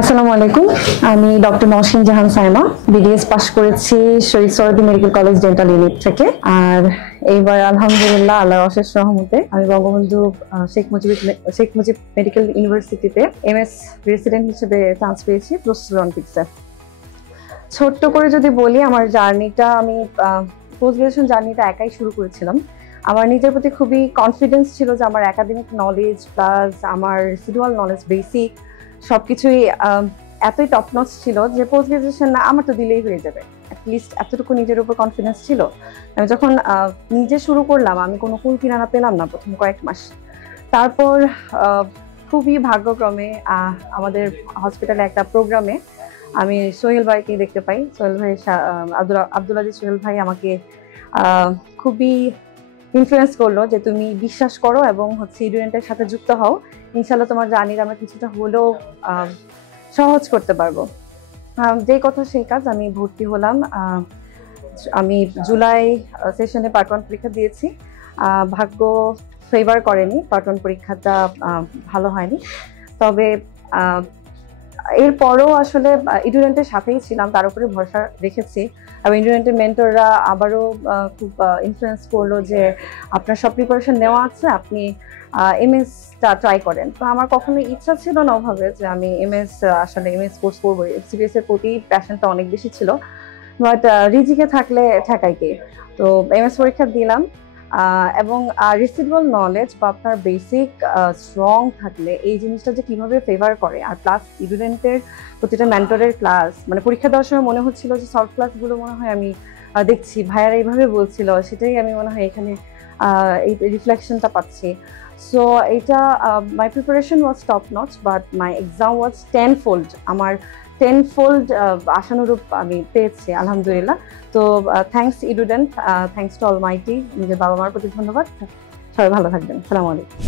আসসালামু আলাইকুম। আমি doctor Nowshin Jahan Saima, BDS pass করেছি Shahid Suhrawardy medical college dental unit থেকে। আর এইবার আলহামদুলিল্লাহ আল্লাহর অশেষ রহমতে আমি বঙ্গবন্ধু শেখ মুজিব মেডিকেল ইউনিভার্সিটিতে এমএস রেসিডেন্ট হিসেবে চান্স পেয়েছি প্রস্টোডন্টিক্সে। ছোট্ট করে যদি বলি, আমার জার্নিটা আমি পোস্ট গ্রাজুয়েশন জার্নিটা একাই শুরু করেছিলাম। আমার নিজের প্রতি খুবই কনফিডেন্স ছিল যে আমার একাডেমিক নলেজ প্লাস আমার রেসিডুয়াল নলেজ বেসিক সবকিছুই এতই টপ নচ ছিল যে পোস্ট গ্রাজুয়েশন না আমার তো দিলেই হয়ে যাবে। অ্যাটলিস্ট এতটুকু নিজের উপর কনফিডেন্স ছিল। আমি যখন নিজে শুরু করলাম, আমি কোনো কুল কিনারা পেলাম না প্রথম কয়েক মাস। তারপর খুবই ভাগ্যক্রমে আমাদের হসপিটালে একটা প্রোগ্রামে আমি সোহেল ভাইকে দেখতে পাই। সোহেল ভাই আব্দুল আজিজ সোহেল ভাই আমাকে খুবই ইনফ্লুয়েন্স করলো যে তুমি বিশ্বাস করো এবং স্টুডেন্টের সাথে যুক্ত হও, ইনশাল্লাহ তোমার জার্নির আমরা কিছুটা হলেও সহজ করতে পারবো। যে কথা সেই কাজ, আমি ভর্তি হলাম। আমি জুলাই সেশনে পার্ট 1 পরীক্ষা দিয়েছি। ভাগ্য ফেভার করেনি, পার্ট 1 পরীক্ষাটা ভালো হয়নি। তবে এরপরও আসলে স্টুডেন্টের সাথেই ছিলাম, তার উপরে ভরসা রেখেছি। এবং স্টুডেন্টের মেন্টররা আবারও খুব ইনফ্লুয়েন্স করলো যে আপনার সব প্রিপারেশন নেওয়া আছে, আপনি এমএসটা ট্রাই করেন। তো আমার কখনো ইচ্ছা ছিল না ওভাবে যে আমি আসলে এমএস কোর্স করবো। এফসিবিএস এর প্রতি প্যাশনটা অনেক বেশি ছিল, বাট রিজিকে থাকলে ঠেকাই কে। তো এমএস পরীক্ষা দিলাম এবং রিসিডুয়াল নলেজ বা আপনার বেসিক স্ট্রং থাকলে এই জিনিসটা যে কিভাবে ফেভার করে, আর প্লাস স্টুডেন্টের প্রতিটা মেন্টরের ক্লাস, মানে পরীক্ষা দেওয়ার সময় মনে হচ্ছিল যে সলভ ক্লাসগুলো মনে হয় আমি দেখছি, ভাইয়ারা এইভাবে বলছিল, সেটাই আমি মনে হয় এখানে এই রিফ্লেকশনটা পাচ্ছি। সো এটা my preparation was top notch, but my exam was 10-fold। আমার 10-fold আশানুরূপ আমি পেয়েছি আলহামদুলিল্লাহ। তো thanks student, thanks to almighty, নিজের বাবা মার প্রতি ধন্যবাদ। সবাই ভালো থাকবেন। আসসালামু আলাইকুম।